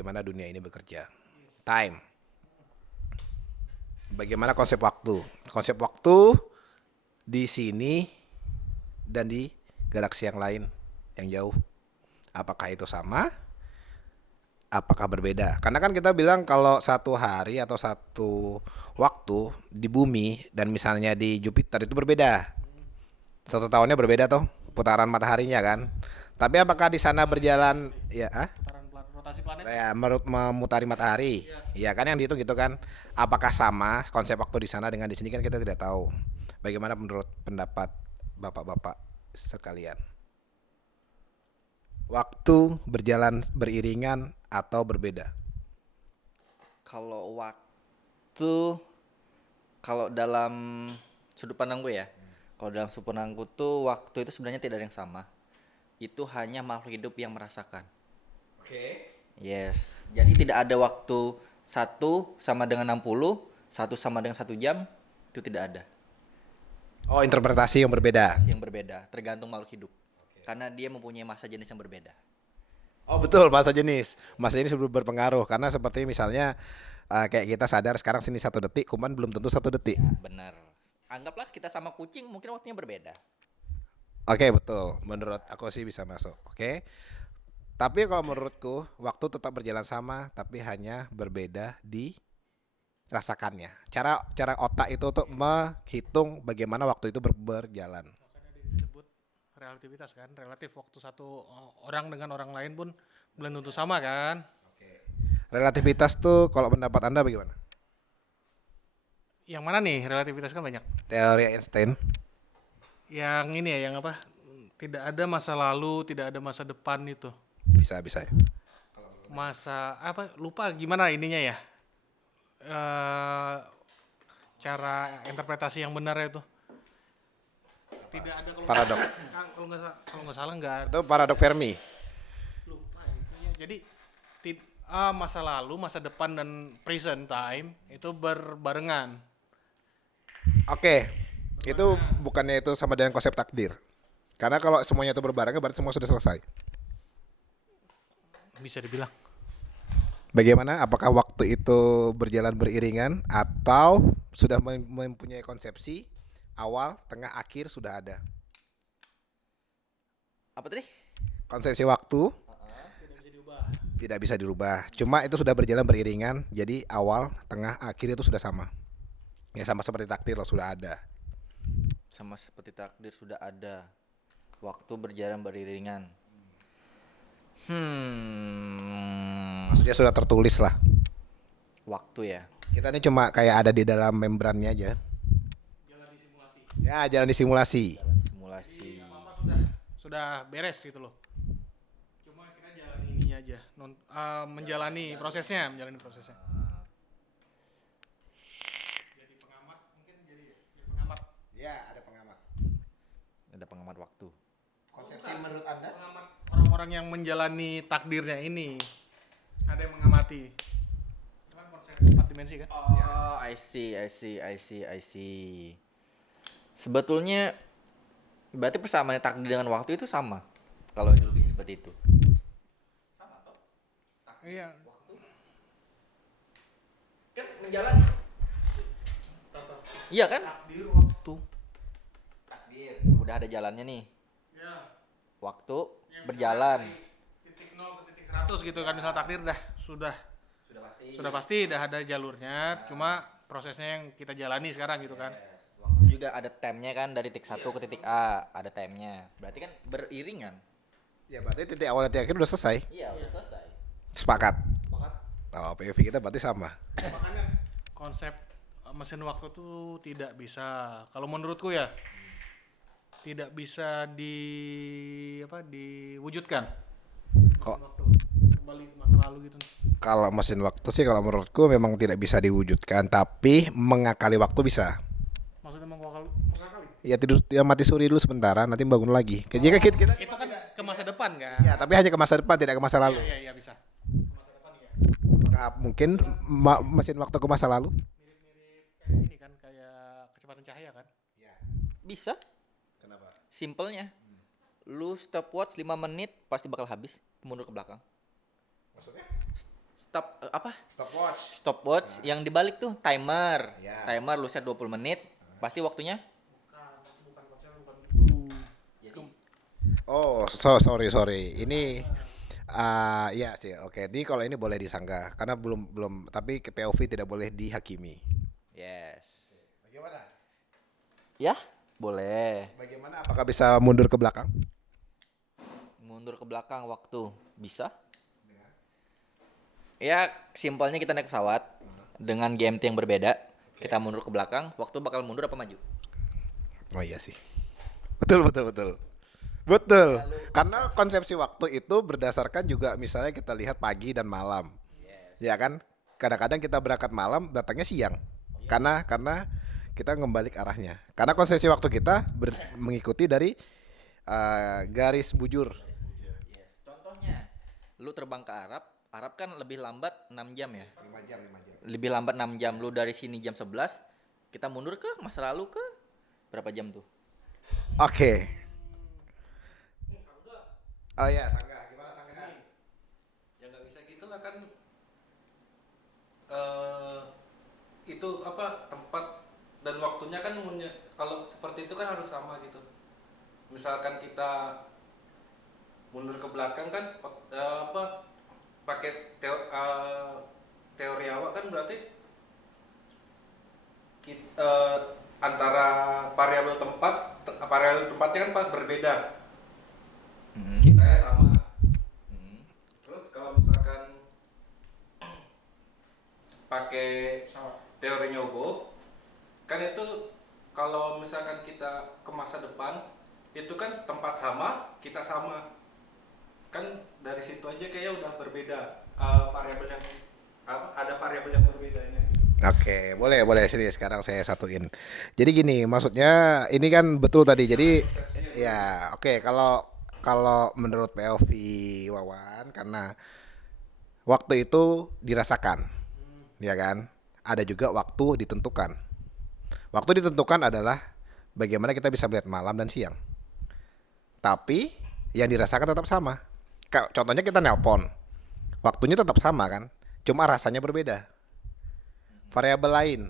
bagaimana dunia ini bekerja. Time. Bagaimana konsep waktu? Konsep waktu di sini dan di galaksi yang lain yang jauh. Apakah itu sama? Apakah berbeda? Karena kan kita bilang kalau satu hari atau satu waktu di bumi dan misalnya di Jupiter itu berbeda. Satu tahunnya berbeda tuh putaran mataharinya kan. Tapi apakah di sana berjalan ya Rotasi planet. ya memutari matahari? Ya kan yang dihitung gitu kan. Apakah sama konsep waktu di sana dengan di sini kan kita tidak tahu. Bagaimana menurut pendapat bapak-bapak sekalian? Waktu berjalan beriringan atau berbeda? Kalau waktu, kalau dalam sudut pandang gue ya, kalau dalam sudut pandangku tuh waktu itu sebenarnya tidak ada yang sama. Itu hanya makhluk hidup yang merasakan. Oke. Yes. Jadi tidak ada waktu satu sama dengan 60, satu sama dengan 1 jam, itu tidak ada. Oh, interpretasi yang berbeda. Yang berbeda, tergantung makhluk hidup. Karena dia mempunyai masa jenis yang berbeda. Oh betul, masa jenis. Masa jenis berpengaruh karena seperti misalnya kayak kita sadar sekarang sini 1 detik, kuman belum tentu 1 detik. Ya, benar. Anggaplah kita sama kucing mungkin waktunya berbeda. Oke betul, menurut aku sih bisa masuk. Oke. Tapi kalau menurutku waktu tetap berjalan sama, tapi hanya berbeda di rasakannya. Cara otak itu untuk menghitung bagaimana waktu itu berjalan. Makanya disebut relativitas kan, relatif waktu satu orang dengan orang lain pun belum tentu sama kan. Relativitas tuh kalau pendapat Anda bagaimana? Yang mana nih relativitas kan banyak. Teori Einstein. Yang ini ya, yang apa? Tidak ada masa lalu, tidak ada masa depan itu. Bisa ya. Masa apa? Lupa gimana ininya ya? Cara interpretasi yang benar itu. Tidak ada kalau Paradoks. kalau nggak salah nggak Itu paradoks Fermi. lupa intinya. Jadi masa lalu, masa depan dan present time itu berbarengan. Oke. Itu bukannya itu sama dengan konsep takdir. Karena kalau semuanya itu berbarengan berarti semua sudah selesai. Bisa dibilang. Bagaimana? Apakah waktu itu berjalan beriringan atau sudah mempunyai konsepsi awal, tengah, akhir sudah ada? Apa tadi? Konsepsi waktu Tidak bisa diubah. tidak bisa dirubah. Cuma itu sudah berjalan beriringan. Jadi awal, tengah, akhir itu sudah sama. Ya sama seperti takdir loh sudah ada. Sama seperti takdir sudah ada. Waktu berjalan beriringan. Maksudnya sudah tertulis lah. Waktu ya. Kita ini cuma kayak ada di dalam membrannya aja. Jalan di simulasi. Ya jalan di simulasi. Simulasi. Apa sudah beres gitu loh. Cuma kita jalan ininya aja, menjalani prosesnya. Jadi pengamat mungkin jadi pengamat. Ya ada pengamat. Ada pengamat waktu. Konsepsi menurut Anda? Pengamat orang-orang yang menjalani takdirnya ini. Ada yang mengamati. Itu kan konsep 4 dimensi kan? Oh, I see. Sebetulnya berarti persamaannya takdir dengan waktu itu sama. Kalau ideologi seperti itu. Sama toh? Iya. Waktu. Kan menjalani. Iya kan? Takdir waktu. Takdir. Udah ada jalannya nih. Ya. Waktu Yang berjalan. misalnya dari titik 0 ke titik 100 gitu kan, misal takdir sudah Sudah pasti. pasti dah ada jalurnya, cuma prosesnya yang kita jalani sekarang gitu kan. Waktu juga ada time-nya kan dari titik 1 ke titik A, ada time-nya. Berarti kan beriringan. Ya berarti titik awal titik akhir udah selesai. Iya, udah selesai. Sepakat. Bahkan Oh POV kita berarti sama. makanya konsep mesin waktu tuh tidak bisa, kalau menurutku ya, tidak bisa diwujudkan. Kok Waktu kembali ke masa lalu gitu. kalau mesin waktu sih kalau menurutku memang tidak bisa diwujudkan, tapi mengakali waktu bisa. Maksudnya mengakali? Ya tidur ya mati suri dulu sementara nanti bangun lagi. Jika kita Itu kan ke masa depan kan? ya tapi hanya ke masa depan tidak ke masa lalu. Iya bisa. Ke masa depan iya. Apakah mungkin mesin waktu ke masa lalu? Mirip-mirip kayak ini kan, kayak kecepatan cahaya kan? Bisa. Kenapa? Simpelnya. Lu stopwatch 5 menit pasti bakal habis, mundur ke belakang. Maksudnya? Stopwatch. stopwatch yang dibalik tuh timer. Ya. Timer lu set 20 menit. Pasti waktunya. Oh, sorry. Ini ya sih. Oke, ini kalau ini boleh disanggah karena belum tapi ke POV tidak boleh dihakimi. Yes. Bagaimana? Ya, boleh. Bagaimana? Apakah bisa mundur ke belakang? Mundur ke belakang waktu bisa? Ya, simpelnya kita naik pesawat dengan GMT yang berbeda. Kita mundur ke belakang, waktu bakal mundur apa maju? Oh iya sih. Betul. Karena konsepsi waktu itu berdasarkan juga misalnya kita lihat pagi dan malam. Ya kan? Kadang-kadang kita berangkat malam, datangnya siang. Karena kita ngembalik arahnya. Karena konsepsi waktu kita mengikuti dari garis bujur. Contohnya, lu terbang ke Arab, Arab kan lebih lambat 6 jam ya. 5 jam. Lebih lambat 6 jam. Lu dari sini jam 11, kita mundur ke masa lalu ke berapa jam tuh? Oke. Oh iya, Sangga. Gimana Sangga? Ya nggak bisa gitu lah kan. Itu apa tempat dan waktunya kan kalau seperti itu kan harus sama gitu. Misalkan kita mundur ke belakang kan pakai teori awak kan berarti antara variabel tempatnya kan berbeda. Kita ya sama. Terus kalau misalkan pakai teori Nyogo kan itu kalau misalkan kita ke masa depan itu kan tempat sama, kita sama. Kan dari situ aja kayaknya udah berbeda variabel yang ada variabel yang berbedanya. Oke, boleh sini sekarang saya satuin. Jadi gini, maksudnya ini kan betul tadi. Jadi ya, oke, kalau menurut POV Wawan karena waktu itu dirasakan. Ya kan? Ada juga waktu ditentukan. Waktu ditentukan adalah bagaimana kita bisa melihat malam dan siang. Tapi yang dirasakan tetap sama. Contohnya kita nelpon. Waktunya tetap sama kan? Cuma rasanya berbeda. Variabel lain.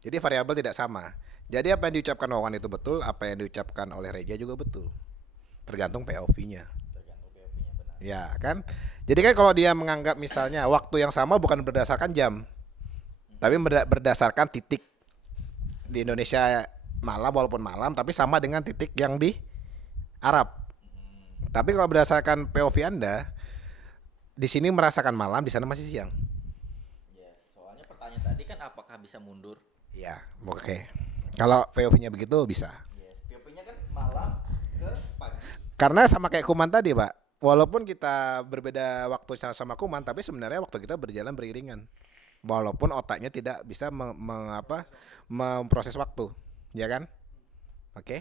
Jadi variabel tidak sama. Jadi apa yang diucapkan Wawan itu betul, apa yang diucapkan oleh Reja juga betul. Tergantung POV-nya. Ya kan? Jadi kan kalau dia menganggap misalnya waktu yang sama bukan berdasarkan jam, tapi berdasarkan titik di Indonesia malam walaupun malam, tapi sama dengan titik yang di Arab. Tapi kalau berdasarkan POV Anda, di sini merasakan malam, di sana masih siang. Ya, soalnya pertanyaan tadi kan apakah bisa mundur? Ya, oke. Kalau POV-nya begitu bisa. Yes, POV-nya kan malam ke pagi. Karena sama kayak Kuman tadi, Pak. Walaupun kita berbeda waktu sama Kuman, tapi sebenarnya waktu kita berjalan beriringan. Walaupun otaknya tidak bisa memproses waktu, ya kan? Oke.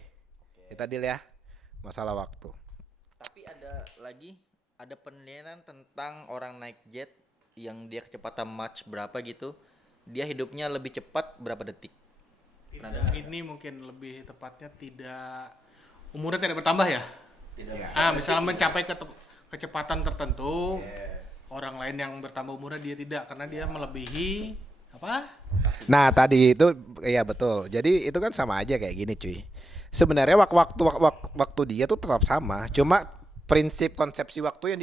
Kita deal ya masalah waktu. Tapi ada penelitian tentang orang naik jet yang dia kecepatan Mach berapa gitu, dia hidupnya lebih cepat berapa detik. Ini mungkin lebih tepatnya umurnya tidak bertambah ya. Ya. Misalnya mencapai kecepatan tertentu, orang lain yang bertambah umurnya dia tidak karena dia melebihi apa? Nah tadi itu ya betul. Jadi itu kan sama aja kayak gini cuy. Sebenarnya waktu dia tuh tetap sama. Cuma prinsip konsepsi waktu yang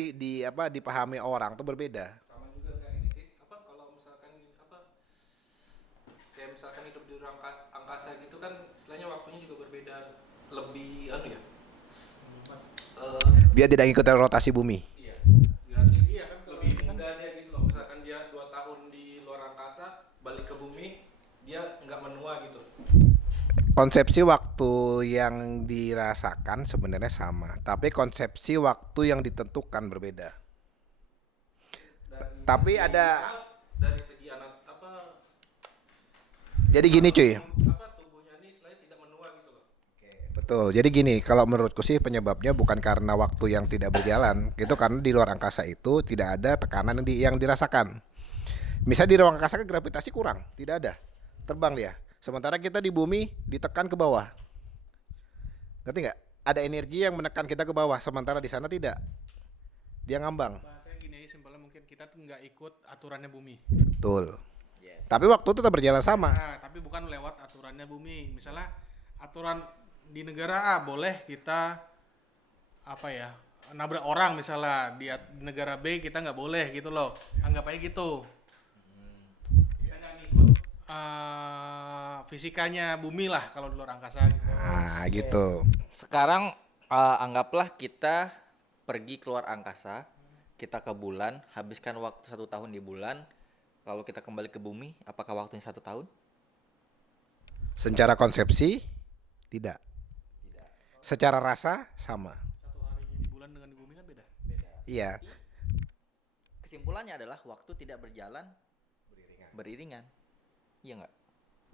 dipahami orang tuh berbeda. Sama juga kayak ini sih kalau misalkan kayak misalkan hidup di ruang angkasa gitu kan istilahnya waktunya juga berbeda, lebih Dia tidak ngikutin rotasi bumi. iya berarti iya kan lebih muda dia gitu loh. Misalkan dia 2 tahun di luar angkasa balik ke bumi dia nggak menua gitu. Konsepsi waktu yang dirasakan sebenarnya sama, tapi konsepsi waktu yang ditentukan berbeda. Tapi ada dari segi jadi gini cuy. tubuhnya ini istilahnya tidak menua gitu loh. Betul. Jadi gini, kalau menurutku sih penyebabnya bukan karena waktu yang tidak berjalan, itu karena di luar angkasa itu tidak ada tekanan yang dirasakan. Misal di ruang angkasa kan gravitasi kurang, tidak ada. Terbang dia. Sementara kita di bumi ditekan ke bawah. Ngerti nggak? Ada energi yang menekan kita ke bawah, sementara di sana tidak. Dia ngambang. Bahasanya gini, simpelnya mungkin kita tuh nggak ikut aturannya bumi. Betul. Yes. Tapi waktu tetap berjalan sama. Nah, tapi bukan lewat aturannya bumi. Misalnya aturan di negara A boleh kita apa ya, nabrak orang misalnya, di negara B kita nggak boleh gitu loh. Anggap aja gitu. Kita nggak ngikut fisikanya bumi lah kalau di luar angkasa gitu. Nah, gitu. Sekarang anggaplah kita pergi keluar angkasa, kita ke bulan, habiskan waktu 1 tahun di bulan. Kalau kita kembali ke bumi, apakah waktunya 1 tahun? Secara konsepsi tidak. Secara rasa sama. Satu harinya di bulan dengan di bumi kan beda. Iya. Kesimpulannya adalah waktu tidak berjalan beriringan. Iya nggak?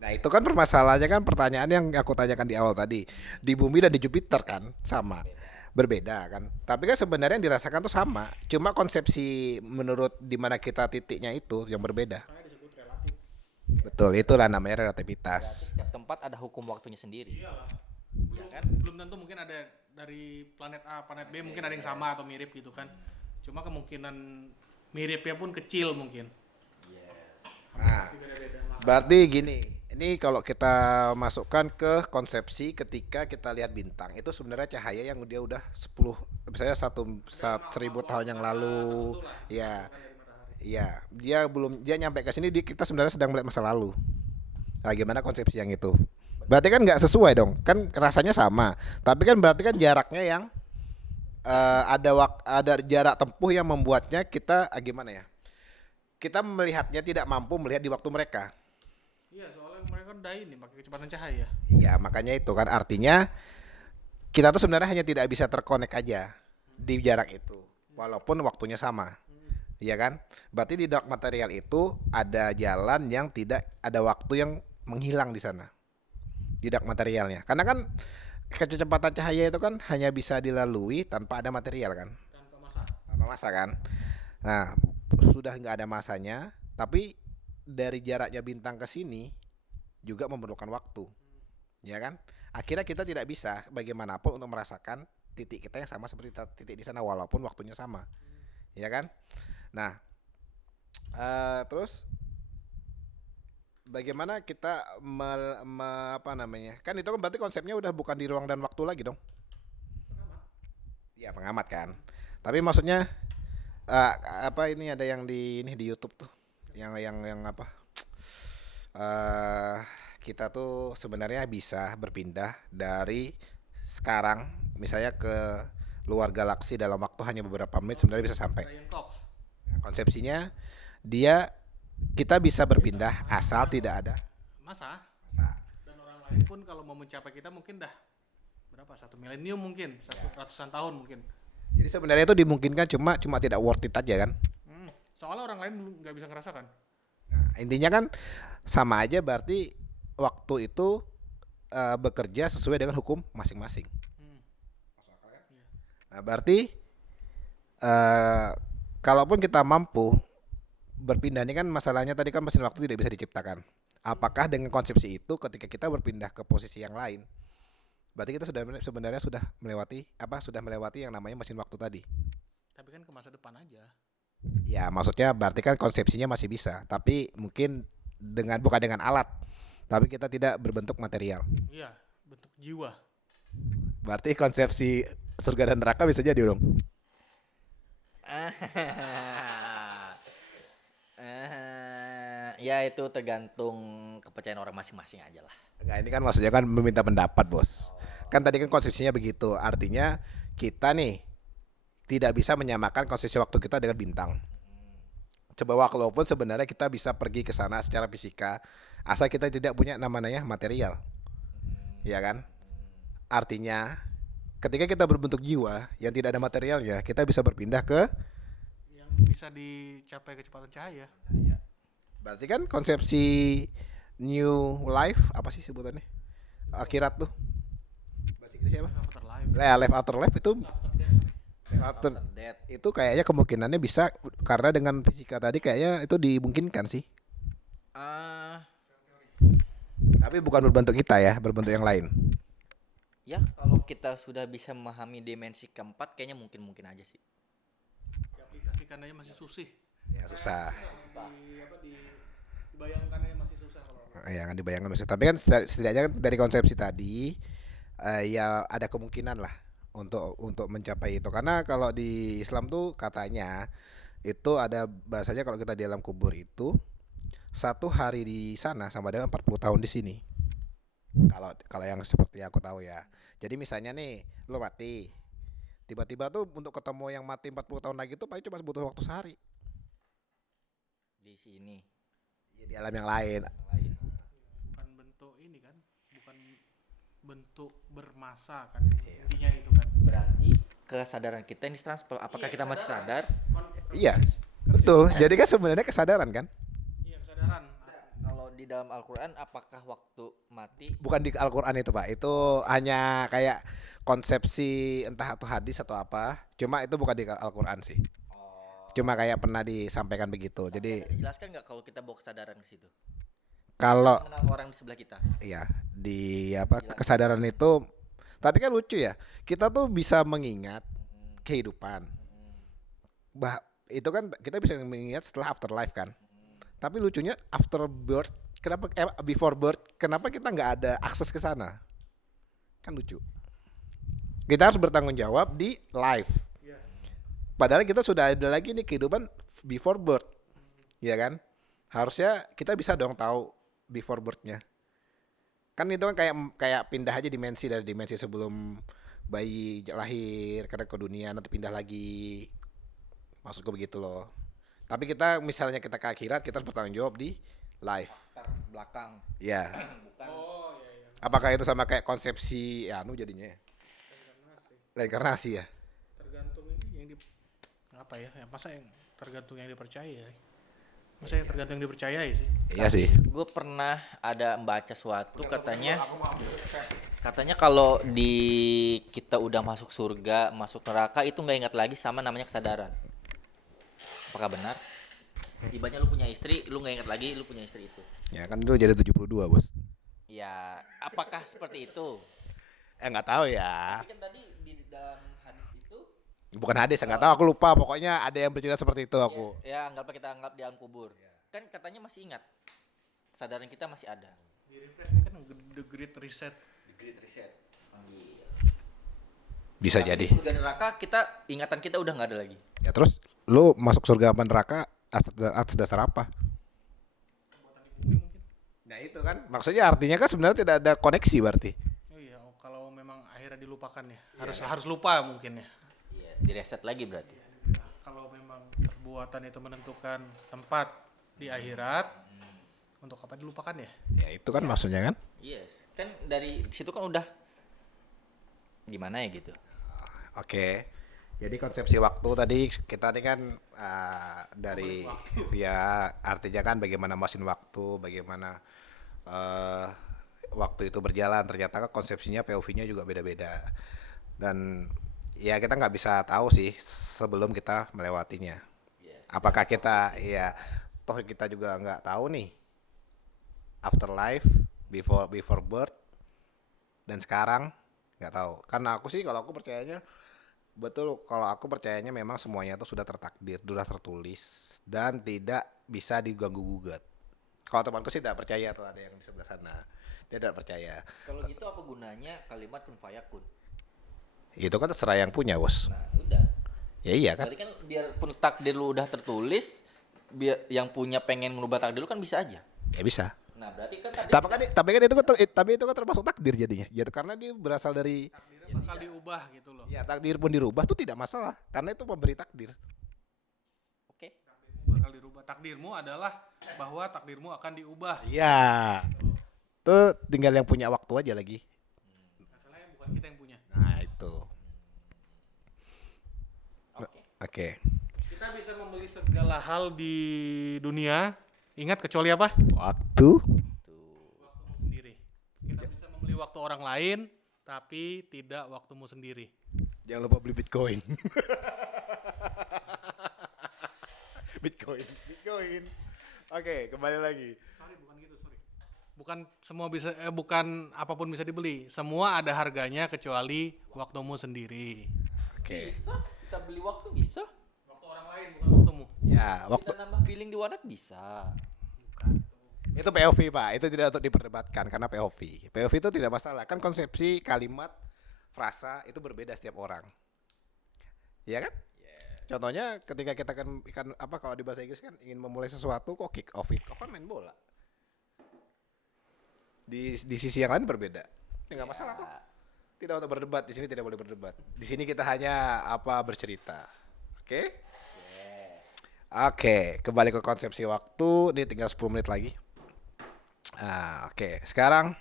Nah, itu kan permasalahannya kan pertanyaan yang aku tanyakan di awal tadi. Di bumi dan di Jupiter kan sama. Berbeda kan. Tapi kan sebenarnya yang dirasakan tuh sama. Cuma konsepsi menurut di mana kita titiknya itu yang berbeda. Makanya disebut relatif. Betul, itulah namanya relativitas. Setiap tempat ada hukum waktunya sendiri. Iyalah. Iya kan? Belum tentu mungkin ada dari planet A, planet B mungkin ada yang sama atau mirip gitu kan. Cuma kemungkinan miripnya pun kecil mungkin. Nah, berarti gini, ini kalau kita masukkan ke konsepsi ketika kita lihat bintang, itu sebenarnya cahaya yang dia udah 10, misalnya 1000 tahun yang lalu, ya, ya, dia nyampe ke sini, kita sebenarnya sedang melihat masa lalu. Nah, gimana konsepsi yang itu? Berarti kan nggak sesuai dong, kan rasanya sama, tapi kan berarti kan jaraknya yang ada jarak tempuh yang membuatnya kita gimana ya? Kita melihatnya tidak mampu melihat di waktu mereka. Iya, soalnya mereka kan dai nih pakai kecepatan cahaya. Ya makanya itu kan artinya kita tuh sebenarnya hanya tidak bisa terkonek aja di jarak itu walaupun waktunya sama. Iya kan? Berarti di dark material itu ada jalan yang tidak ada waktu yang menghilang di sana. Di dark materialnya. Karena kan kecepatan cahaya itu kan hanya bisa dilalui tanpa ada material kan? Tanpa masa. Tanpa masa kan? Nah, sudah nggak ada masanya, tapi dari jaraknya bintang ke sini juga memerlukan waktu, ya kan? Akhirnya kita tidak bisa bagaimanapun untuk merasakan titik kita yang sama seperti titik di sana walaupun waktunya sama, ya kan? Nah, terus bagaimana kita apa namanya? Kan itu kan berarti konsepnya udah bukan di ruang dan waktu lagi dong? Ya pengamat kan. Tapi maksudnya apa ini ada yang di YouTube tuh yang apa kita tuh sebenarnya bisa berpindah dari sekarang misalnya ke luar galaksi dalam waktu hanya beberapa menit sebenarnya bisa sampai. Brian Cox. Konsepsinya kita bisa berpindah asal tidak ada Masa. masa. Dan orang lain pun kalau mau mencapai kita mungkin dah berapa? 1 milenium mungkin, ratusan tahun mungkin. Jadi sebenarnya itu dimungkinkan cuma tidak worth it aja kan. Soalnya orang lain belum nggak bisa ngerasakan. Nah, intinya kan sama aja berarti waktu itu bekerja sesuai dengan hukum masing-masing. Nah, berarti kalaupun kita mampu berpindah ini kan masalahnya tadi kan mesin waktu tidak bisa diciptakan. Apakah dengan konsepsi itu ketika kita berpindah ke posisi yang lain, berarti kita sebenarnya sudah melewati yang namanya mesin waktu tadi. Tapi kan ke masa depan aja. Ya, maksudnya berarti kan konsepsinya masih bisa, tapi mungkin bukan dengan alat, tapi kita tidak berbentuk material. Iya, bentuk jiwa. Berarti konsepsi surga dan neraka bisa jadi dong. Ya itu tergantung kepercayaan orang masing-masing aja lah. Enggak, ini kan maksudnya kan meminta pendapat, Bos. Kan tadi kan konsepsinya begitu. Artinya kita nih tidak bisa menyamakan konsepsi waktu kita dengan bintang. Coba walaupun sebenarnya kita bisa pergi ke sana secara fisika, asal kita tidak punya namanya material. Ya kan? Artinya ketika kita berbentuk jiwa yang tidak ada materialnya, kita bisa berpindah ke Yang bisa dicapai kecepatan cahaya. berarti kan konsepsi new life apa sih sebutannya? Akhirat tuh. Bahasa Inggrisnya apa? Afterlife. Life after life itu After death. itu kayaknya kemungkinannya bisa karena dengan fisika tadi kayaknya itu dimungkinkan sih. Tapi bukan berbentuk kita ya, berbentuk yang lain. Ya kalau kita sudah bisa memahami dimensi keempat kayaknya mungkin aja sih. Diaplikasikan aja masih susah. Ya susah. Dibayangkannya masih susah kalau Ya kan dibayangkan maksudnya. Tapi kan setidaknya kan dari konsepsi tadi ya ada kemungkinan lah untuk mencapai itu. Karena kalau di Islam tuh katanya itu ada bahasanya kalau kita di alam kubur itu 1 hari di sana sama dengan 40 tahun di sini. Kalau kalau yang seperti aku tahu ya. Jadi misalnya nih lo mati, tiba-tiba tuh untuk ketemu yang mati 40 tahun lagi tuh paling cuma butuh waktu sehari. Di sini Ya, di alam yang lain. lain. bukan bentuk ini kan, bukan bentuk bermasa kan, intinya itu kan. Berarti kesadaran kita ini transfer. Apakah kita masih sadar? Iya, betul. Jadi kan sebenarnya kesadaran kan? Iya, kesadaran. Kalau di dalam Al-Quran, apakah waktu mati? Bukan di Al-Qur'an itu, Pak. Itu hanya kayak konsepsi entah itu hadis atau apa. Cuma itu bukan di Al-Qur'an sih. Oh, Cuma kayak pernah disampaikan begitu. Jadi bisa dijelaskan nggak kalau kita bawa kesadaran ke situ? kalau Mengenal orang di sebelah kita. ya di apa kesadaran itu tapi kan lucu ya. Kita tuh bisa mengingat kehidupan. Itu kan kita bisa mengingat setelah afterlife kan. Tapi lucunya after birth kenapa before birth kenapa kita nggak ada akses ke sana? Kan lucu. Kita harus bertanggung jawab di life. Padahal kita sudah ada lagi nih kehidupan before birth. Ya kan? Harusnya kita bisa dong tahu before birth-nya. Kan itu kan kayak pindah aja dimensi dari dimensi sebelum bayi lahir karena ke dunia nanti pindah lagi. Maksudku begitu loh. Tapi kita misalnya kita ke akhirat kita harus bertanggung jawab di life. Belakang. Ya. Oh iya iya. Apakah itu sama kayak konsepsi ya jadinya ya? Reinkarnasi ya? Tergantung ini yang di apa ya? Masa yang tergantung yang dipercaya. Masa yang tergantung yang dipercayai sih. Iya sih. Gue pernah ada membaca suatu katanya kalau di kita udah masuk surga, masuk neraka itu nggak ingat lagi sama namanya kesadaran. Apakah benar? Ibanya lu punya istri, lu nggak ingat lagi lu punya istri itu. Ya kan dulu jadi 72 bos. Ya, apakah seperti itu? Nggak tahu ya. Tapi kan tadi di dalam hadis itu Bukan hadis, nggak tahu aku lupa. Pokoknya ada yang bercerita seperti itu aku. ya anggaplah kita anggap di alam kubur. Kan katanya masih ingat. Kesadaran kita masih ada. Di refresh kan the great reset. Great reset. Bisa Tapi jadi. di surga neraka kita ingatan kita udah nggak ada lagi. Ya terus lu masuk surga apa neraka atas dasar apa? Nah itu kan maksudnya artinya kan sebenarnya tidak ada koneksi berarti. Oh iya, kalau memang akhirnya dilupakan ya. Harus lupa mungkin ya. Yes, di reset lagi berarti. Nah, kalau memang perbuatan itu menentukan tempat di akhirat, untuk apa dilupakan ya? Ya itu kan maksudnya kan. Yes, kan dari situ kan udah gimana ya gitu. Oke. Jadi konsepsi waktu tadi kita ini kan dari ya artinya kan bagaimana mesin waktu, bagaimana waktu itu berjalan. Ternyata kan konsepsinya POV-nya juga beda-beda. Dan ya kita nggak bisa tahu sih sebelum kita melewatinya. Apakah kita ya toh kita juga nggak tahu nih afterlife, before birth dan sekarang nggak tahu. Karena aku sih kalau aku percayanya betul, kalau aku percayanya memang semuanya itu sudah tertakdir, sudah tertulis dan tidak bisa diganggu gugat. Kalau temanku sih tidak percaya tuh ada yang di sebelah sana. Dia tidak percaya. Kalau gitu apa gunanya kalimat kun fayakun? Itu kan terserah yang punya, Bos. Nah, udah. Ya iya kan? Berarti kan biarpun takdir lu udah tertulis, biar yang punya pengen merubah takdir lu kan bisa aja. Ya bisa. Nah, berarti kan takdir Tapi itu kan termasuk takdir jadinya. Gitu karena dia berasal dari Takdirnya bakal diubah gitu loh. ya takdir pun dirubah tuh tidak masalah karena itu pemberi takdir. oke. Takdirmu bakal dirubah. Takdirmu adalah bahwa takdirmu akan diubah. Iya. Tuh tinggal yang punya waktu aja lagi. Masalahnya bukan kita yang punya. Nah, itu. Oke. Oke. Kita bisa membeli segala hal di dunia. Ingat kecuali apa? Waktu. Waktumu sendiri. Kita bisa membeli waktu orang lain, tapi tidak waktumu sendiri. Jangan lupa beli Bitcoin. Bitcoin. Oke, kembali lagi. Sorry, bukan gitu, sorry. Bukan semua bisa, bukan apapun bisa dibeli. Semua ada harganya kecuali waktumu sendiri. Oke. Bisa? Kita beli waktu bisa? Waktu orang lain bukan waktumu. Ya, waktu Kita nambah billing di Warnet bisa. itu POV Pak, itu tidak untuk diperdebatkan karena POV. POV itu tidak masalah, kan konsepsi kalimat, frasa itu berbeda setiap orang. Iya kan? Contohnya ketika kita kan apa kalau di bahasa Inggris kan ingin memulai sesuatu kok kick off kan main bola. Di sisi yang lain berbeda. Ya nggak masalah kok. Tidak untuk berdebat, di sini tidak boleh berdebat. Di sini kita hanya bercerita. Oke? Oke, kembali ke konsepsi waktu. Ini tinggal 10 menit lagi. Oke, sekarang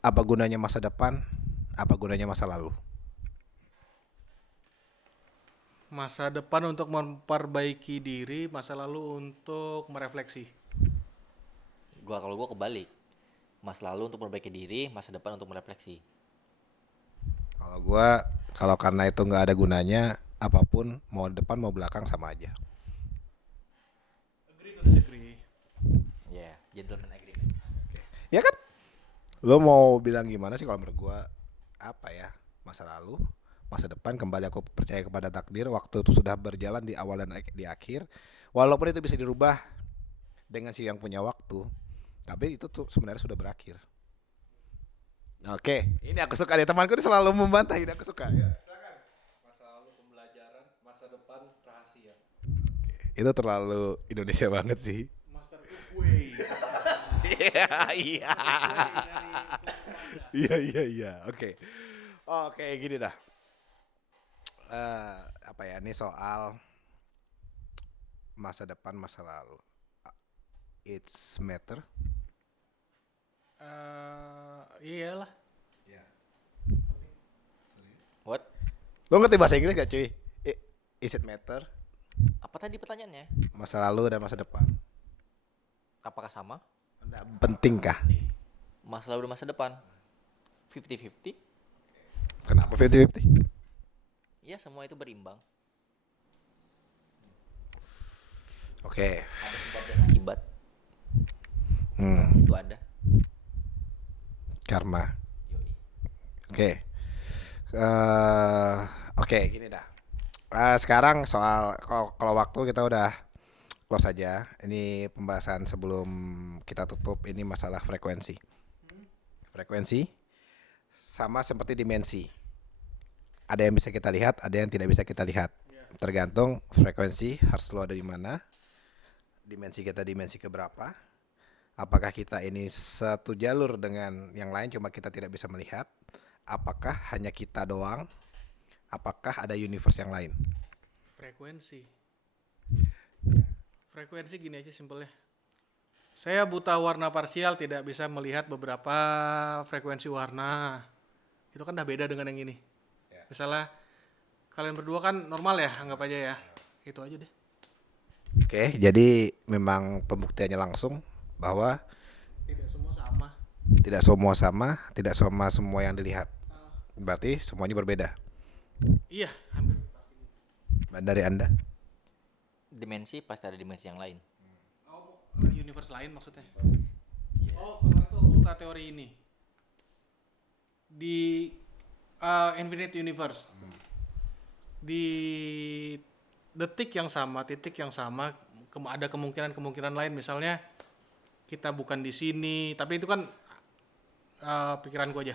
apa gunanya masa depan? Apa gunanya masa lalu? Masa depan untuk memperbaiki diri, masa lalu untuk merefleksi. Kalau gua kebalik. Masa lalu untuk memperbaiki diri, masa depan untuk merefleksi. Kalau karena itu nggak ada gunanya, apapun mau depan mau belakang sama aja. Agree to disagree. Ya, gentleman agreement. Ya kan? Lo mau bilang gimana sih kalau menurut gua apa ya? Masa lalu, masa depan, kembali aku percaya kepada takdir. Waktu itu sudah berjalan di awal dan di akhir. Walaupun itu bisa dirubah dengan si yang punya waktu, tapi itu tuh sebenarnya sudah berakhir. Oke, ini aku suka nih, temanku ini selalu membantah, ini aku suka. Ya. Masa lalu pembelajaran, masa depan rahasia. Itu terlalu Indonesia banget sih. Master Way. Iya, iya. Iya. Oke. Oke, gini dah. Apa ya? Ini soal masa depan, masa lalu. It's matter. Iyalah. Ya. What? Lo ngerti bahasa Inggris gak cuy? Is it matter? Apa tadi pertanyaannya? Masa lalu dan masa depan. Apakah sama? Nggak pentingkah? Masa lalu dan masa depan? 50-50? Kenapa 50-50? Ya, semua itu berimbang. Oke. Ada sebab dan akibat. Itu ada. Karma. Yoi. Oke. Oke, gini dah. Sekarang soal kalau waktu kita udah close aja. Ini pembahasan sebelum kita tutup, ini masalah frekuensi. Frekuensi sama seperti dimensi. Ada yang bisa kita lihat, ada yang tidak bisa kita lihat. Tergantung frekuensi harus selalu ada di mana. Dimensi kita dimensi keberapa? Apakah kita ini satu jalur dengan yang lain cuma kita tidak bisa melihat? Apakah hanya kita doang? Apakah ada universe yang lain? Frekuensi. Frekuensi gini aja simpelnya. Saya buta warna parsial, tidak bisa melihat beberapa frekuensi warna. Itu kan udah beda dengan yang ini. Misalnya kalian berdua kan normal ya, anggap aja ya. Itu aja deh. Oke, jadi memang pembuktiannya langsung bahwa Tidak semua sama. tidak sama semua yang dilihat. Berarti semuanya berbeda. Iya, hampir. Dari Anda? Dimensi pasti ada dimensi yang lain. Oh, universe lain maksudnya. Oh, kalau itu aku suka teori ini. Di Infinite Universe. Di detik yang sama, titik yang sama, ada kemungkinan lain. Misalnya kita bukan di sini, tapi itu kan pikiranku aja.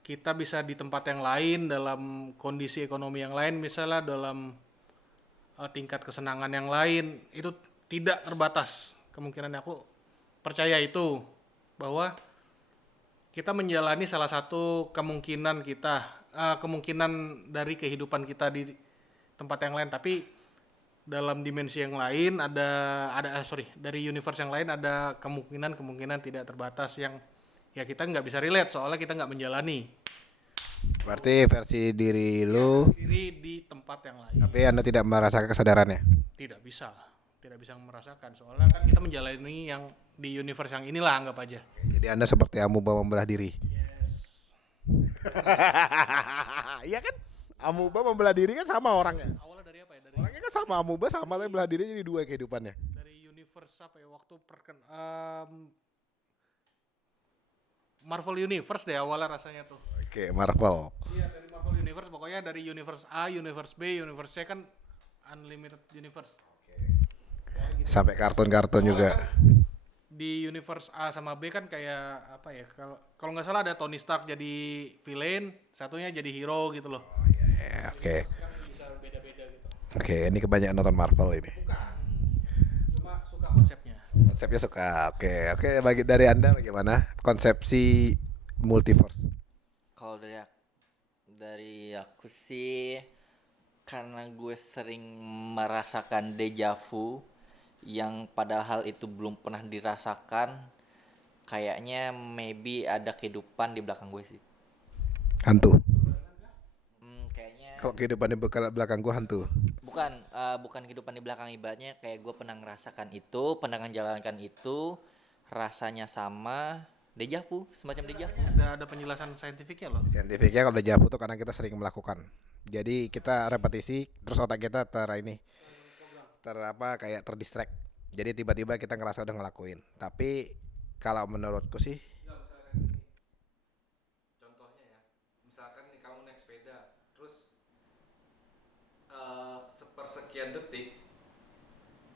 Kita bisa di tempat yang lain, dalam kondisi ekonomi yang lain, misalnya dalam tingkat kesenangan yang lain, itu tidak terbatas. Kemungkinan aku percaya itu, bahwa kita menjalani salah satu kemungkinan kita, kemungkinan dari kehidupan kita di tempat yang lain, tapi dalam dimensi yang lain dari universe yang lain ada kemungkinan tidak terbatas yang ya kita nggak bisa relate soalnya kita nggak menjalani. Berarti versi diri lu, Diri di tempat yang lain. tapi Anda tidak merasakan kesadarannya. Tidak bisa merasakan soalnya kan kita menjalani yang di universe yang inilah, anggap aja. Jadi Anda seperti amuba membelah diri. Yes. Iya kan? Amuba membelah diri kan sama orangnya. Awalnya dari apa ya? Orangnya kan sama amuba sama tapi belah diri jadi dua kehidupannya. Dari universe apa ya? Waktu Marvel Universe deh awalnya rasanya tuh. Oke, Marvel. Iya dari Marvel Universe, pokoknya dari Universe A, Universe B, Universe C kan Unlimited Universe. Sampai kartun-kartun juga. Kan di Universe A sama B kan kayak apa ya? Kalau nggak salah ada Tony Stark jadi villain, satunya jadi hero gitu loh. Ya, oke. Kan bisa beda-beda gitu. Oke, ini kebanyakan nonton Marvel ini. Bukan. Cuma suka konsepnya. Konsepnya suka. Oke. Bagi dari Anda bagaimana konsepsi multiverse? Kalau dari aku sih, karena gue sering merasakan deja vu yang padahal itu belum pernah dirasakan, kayaknya maybe ada kehidupan di belakang gue sih. Hantu. Kayaknya Kalau kehidupan di belakang gua hantu. bukan kehidupan di belakang, ibaratnya kayak gue pernah ngerasakan itu, pernah menjalankan itu, rasanya sama, deja vu, semacam deja vu. Ada penjelasan saintifiknya loh. Saintifiknya kalau deja vu tuh karena kita sering melakukan. Jadi kita repetisi, terus otak kita kayak terdistract. Jadi tiba-tiba kita ngerasa udah ngelakuin. Tapi kalau menurutku sih, Nggak, misalkan gini. Contohnya ya, misalkan nih kamu naik sepeda, terus sepersekian detik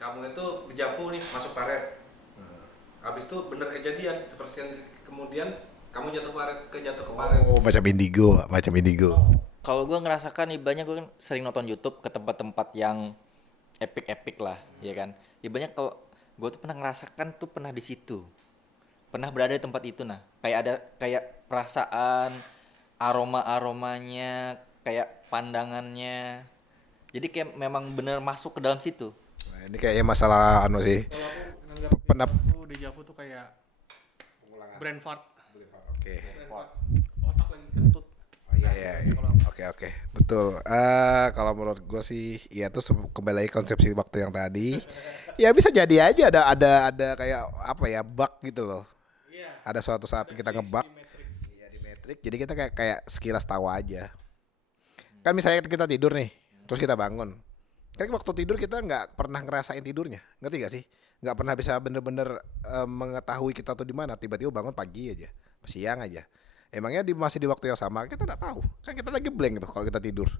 kamu itu dijapu nih masuk karet. Habis itu bener kejadian sepersekian detik kemudian kamu jatuh ke karet. oh macam indigo. Kalau gue ngerasakan, ibaratnya gue kan sering nonton YouTube ke tempat-tempat yang epic lah, ya kan. Ibaratnya kalau gue tuh pernah ngerasakan tuh, pernah di situ, pernah berada di tempat itu. Nah, kayak ada kayak perasaan, aromanya, kayak pandangannya. Jadi kayak memang bener masuk ke dalam situ. Nah, ini kayaknya masalah sih. Kalau aku nganggap Penap- deja vu tuh kayak brain fart. Oke. Brain fart. Otak lagi kentut. Oh iya. Oke. Betul. Kalau menurut gue sih, ya tuh kembali lagi konsepsi waktu yang tadi. Ya bisa jadi aja ada kayak apa ya, bug gitu loh. Iya. Ada suatu saat kita ngebug. Di Matrix. Iya di Matrix. Jadi kita kayak sekilas tahu aja. Kan misalnya kita tidur nih, terus kita bangun. Kan waktu tidur kita nggak pernah ngerasain tidurnya, ngerti gak sih? Nggak pernah bisa bener-bener mengetahui kita tuh di mana. Tiba-tiba bangun pagi aja, siang aja. Emangnya masih di waktu yang sama? Kita nggak tahu. Kan kita lagi blank tuh kalau kita tidur.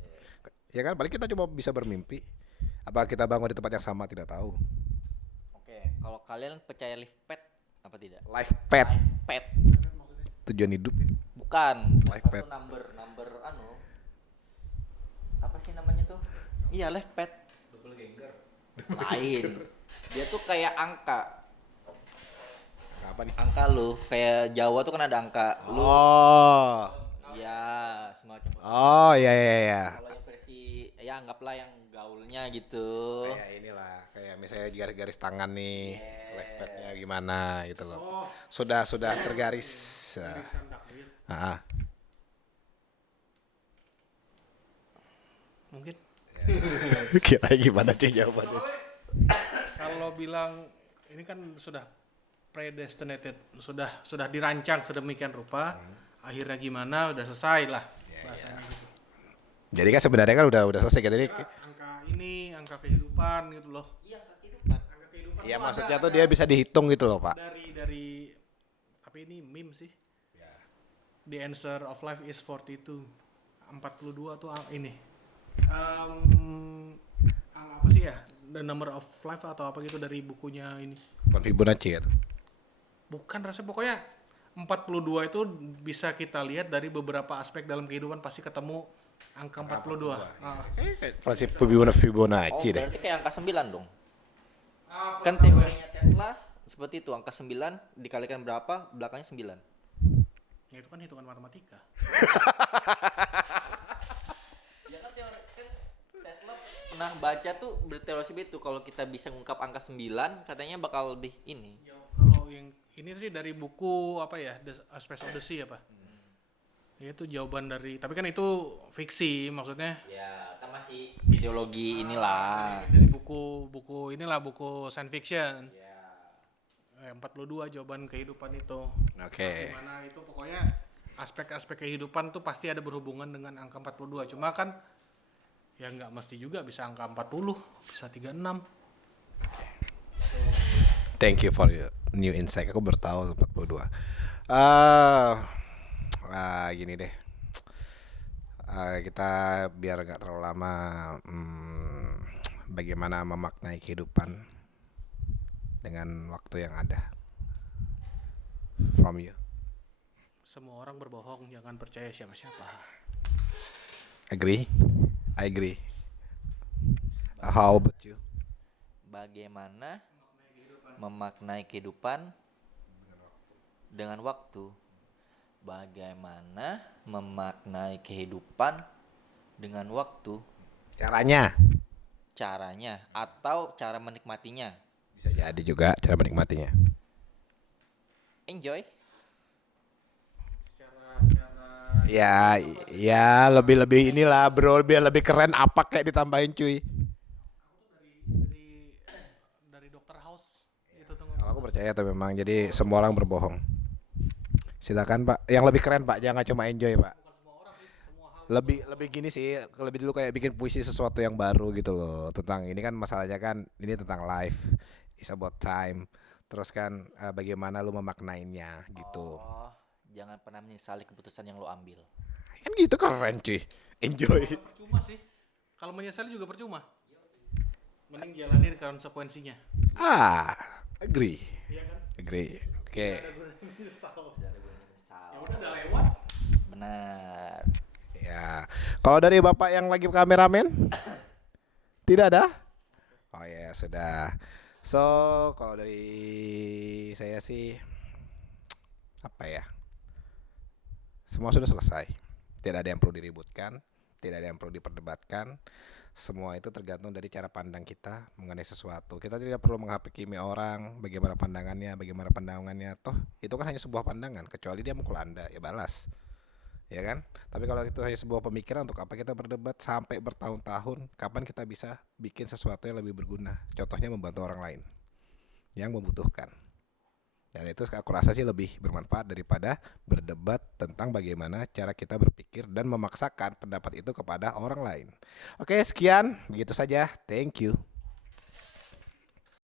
Ya kan, paling kita cuma bisa bermimpi. Apa kita bangun di tempat yang sama, tidak tahu. Oke, kalau kalian percaya life path apa tidak? Life pet, Life path. tujuan hidup. Bukan. Life Itu path. number apa sih namanya tuh? Iya, life path. Double ganger. Lain. Dia tuh kayak angka. Apa nih? Angka lu, kayak Jawa tuh kan ada angka. Lu Oh, ya semacam. oh ya. Kalau yang versi ya anggaplah yang gaulnya gitu. Kayak inilah, kayak misalnya garis-garis tangan nih, Yeah. life petnya gimana gitu loh. Oh, Sudah tergaris. sandak gitu. Ah. Mungkin. Kira gimana sih jawabannya? Kalau bilang ini kan sudah predestinated, sudah dirancang sedemikian rupa, akhirnya gimana udah selesai lah bahasanya gitu. Jadi kan sebenarnya kan udah selesai kan ini. Angka kehidupan gitu loh. Iya, kehidupan. Angka kehidupan Iya tuh maksudnya ada tuh dia bisa dihitung gitu loh Pak. dari tapi ini meme sih. The answer of life is 42. 42 tuh ini. Apa sih ya? The number of life atau apa gitu dari bukunya ini. Bukan Fibonacci kan? Bukan rasanya, pokoknya 42 itu bisa kita lihat dari beberapa aspek dalam kehidupan, pasti ketemu angka 42. Prinsip Oh, Fibonacci deh. berarti kayak angka 9 dong. Kan teorinya Tesla seperti itu, angka 9 dikalikan berapa, belakangnya 9. Ya itu kan hitungan matematika. Ya kan Tesla pernah baca tuh berteori seperti itu, kalau kita bisa ngungkap angka 9 katanya bakal lebih ini. Ya, kalau yang ini sih dari buku apa ya, The Space Odyssey apa? Ya itu jawaban dari, tapi kan itu fiksi maksudnya. Ya kan masih ideologi inilah. Dari buku inilah, buku science fiction. Ya. 42 jawaban kehidupan itu. Oke. Gimana itu pokoknya aspek-aspek kehidupan tuh pasti ada berhubungan dengan angka 42. Cuma kan ya nggak mesti juga bisa angka 40, bisa 36. Thank you for your new insight. Aku baru tahu 42. Eh, gini deh. Kita biar nggak terlalu lama. Bagaimana memaknai kehidupan dengan waktu yang ada. From you. Semua orang berbohong, jangan percaya siapa-siapa. Agree? I agree. How about you? Bagaimana memaknai kehidupan dengan waktu? Bagaimana memaknai kehidupan dengan waktu? Caranya Caranya atau cara menikmatinya? bisa jadi juga cara menikmatinya. Enjoy. Ya, ya lebih inilah bro, biar lebih keren apa kayak ditambahin cuy. dari dari dokter House itu tuh Kalau aku percaya tuh memang jadi semua orang berbohong. Silakan Pak, yang lebih keren Pak, jangan cuma enjoy Pak. Lebih gini sih, lebih dulu kayak bikin puisi sesuatu yang baru gitu loh. Tentang ini kan masalahnya kan ini tentang life, it's about time. Terus kan bagaimana lu memaknainya gitu. Oh, jangan pernah menyesali keputusan yang lo ambil. Kan gitu keren cuy. Enjoy. percuma sih. Kalau menyesali juga percuma. Mending jalanin konsekuensinya. Agree. Iya kan? Agree. Oke. Ada gunanya menyesal. Menyesal. Ya udah lewat. Benar. Ya. Kalau dari Bapak yang lagi kameramen? Tidak ada? Oh ya, sudah. So, kalau dari saya sih apa ya? Semua sudah selesai. Tidak ada yang perlu diributkan, tidak ada yang perlu diperdebatkan. Semua itu tergantung dari cara pandang kita mengenai sesuatu. Kita tidak perlu menghakimi orang, bagaimana pandangannya. Toh, itu kan hanya sebuah pandangan, kecuali dia mukul Anda, ya balas. Ya kan? Tapi kalau itu hanya sebuah pemikiran, untuk apa kita berdebat sampai bertahun-tahun? Kapan kita bisa bikin sesuatu yang lebih berguna? Contohnya membantu orang lain yang membutuhkan. Dan itu aku rasa sih lebih bermanfaat daripada berdebat tentang bagaimana cara kita berpikir dan memaksakan pendapat itu kepada orang lain. Oke, sekian, begitu saja. Thank you.